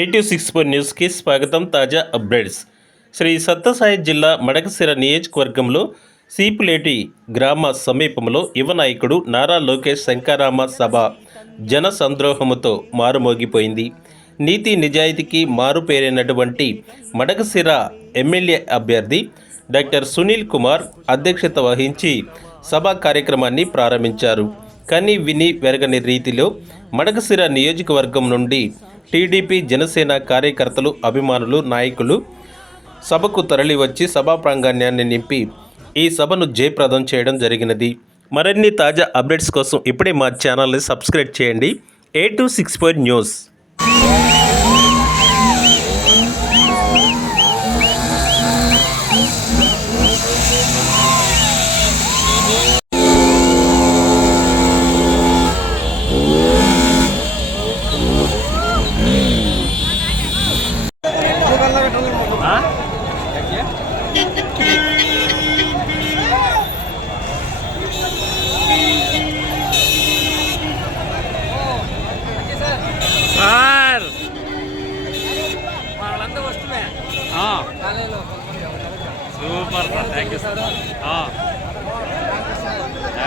Eighty six four న్యూస్కి స్వాగతం తాజా అప్డేట్స్. శ్రీ సత్యసాయి జిల్లా మడకసిర నియోజకవర్గంలో సీపులేటి గ్రామ సమీపంలో యువ నాయకుడు నారా లోకేష్ శంకరామ సభ జన సంద్రోహముతో మారుమోగిపోయింది. నీతి నిజాయితీకి మారుపేరైనటువంటి మడకసిర ఎమ్మెల్యే అభ్యర్థి డాక్టర్ సునీల్ కుమార్ అధ్యక్షత వహించి సభా కార్యక్రమాన్ని ప్రారంభించారు. కని విని వెరగని రీతిలో మడకసిర నియోజకవర్గం నుండి టీడీపీ జనసేన కార్యకర్తలు అభిమానులు నాయకులు సభకు తరలివచ్చి సభా ప్రాంగణ్యాన్ని నింపి ఈ సభను జయప్రదం చేయడం జరిగినది. మరిన్ని తాజా అప్డేట్స్ కోసం ఇప్పుడే మా ఛానల్ని సబ్స్క్రైబ్ చేయండి. A two six four news. Super sir thank you sir.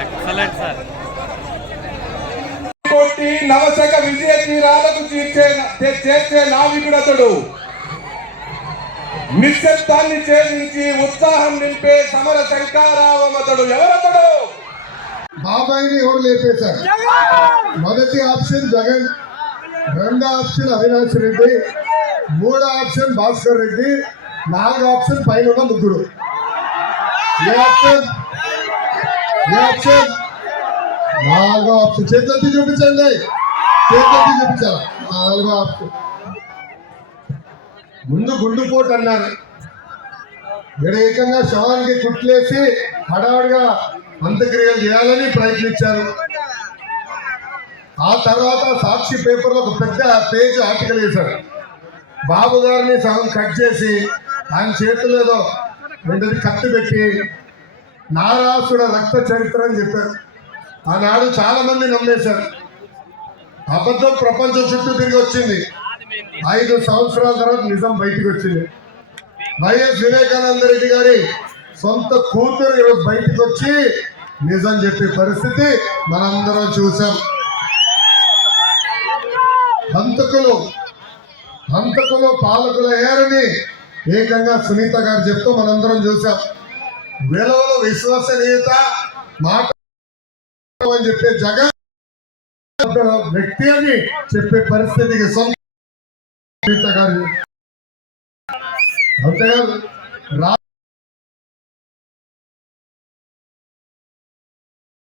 Excellent sir. కొట్టి నవశక విజయ తీరాలకు చేర్చే చేర్చే నావికుడతడు. నిశ్శబ్దాన్ని ఛేదించి ఉత్సాహం నింపే సమర శంకారావమతడు ఎవరతడు? బాబాయిని ఎవరు లేపేశారు? మొదటి ఆప్షన్ జగన్ రెండో ఆప్షన్ అవినాష్ రెడ్డి మూడో ఆప్షన్ భాస్కర్ రెడ్డి నాలుగు ఆప్షన్ పైన ఉన్న ముగ్గురు. ఏ ఆప్షన్? ఏ ఆప్షన్? నాలుగో ఆప్షన్. చేతులెత్తి చూపించండి. చేతులెత్తి చూపించాలి? నాలుగో ఆప్షన్. ముందు గుండుపోటు అన్నారు. ఏకంగా శవానికి కుట్లేసి హడావుడిగా అంత్యక్రియలు చేయాలని ప్రయత్నించారు. ఆ తర్వాత సాక్షి పేపర్లో ఒక పెద్ద పేజ్ ఆర్టికల్ వేశారు. బాబు గారిని సగం కట్ చేసి ఆయన చేతుల్లో రెండది కత్తి పెట్టి నారాసుడ రక్త చరిత్ర అని చెప్పారు. ఆనాడు చాలా మంది నమ్మేశారు. అబద్ధం ప్రపంచం చుట్టూ తిరిగి వచ్చింది. ఐదు సంవత్సరాల తర్వాత నిజం బయటికి వచ్చింది. వైఎస్ వివేకానంద రెడ్డి గారి సొంత కూతురు ఈరోజు బయటికి వచ్చి నిజం చెప్పే పరిస్థితి మనందరం చూసాం హంతకులు హంతకులు పాలకులు అయ్యారని ఏకంగా సునీత గారు చెప్తూ మనందరం చూసాం. వేలవలో విశ్వసనీయత మాట అని చెప్పే జగన్ వ్యక్తి అని చెప్పే పరిస్థితికి సొంత సునీత గారు అంతేకాదు రా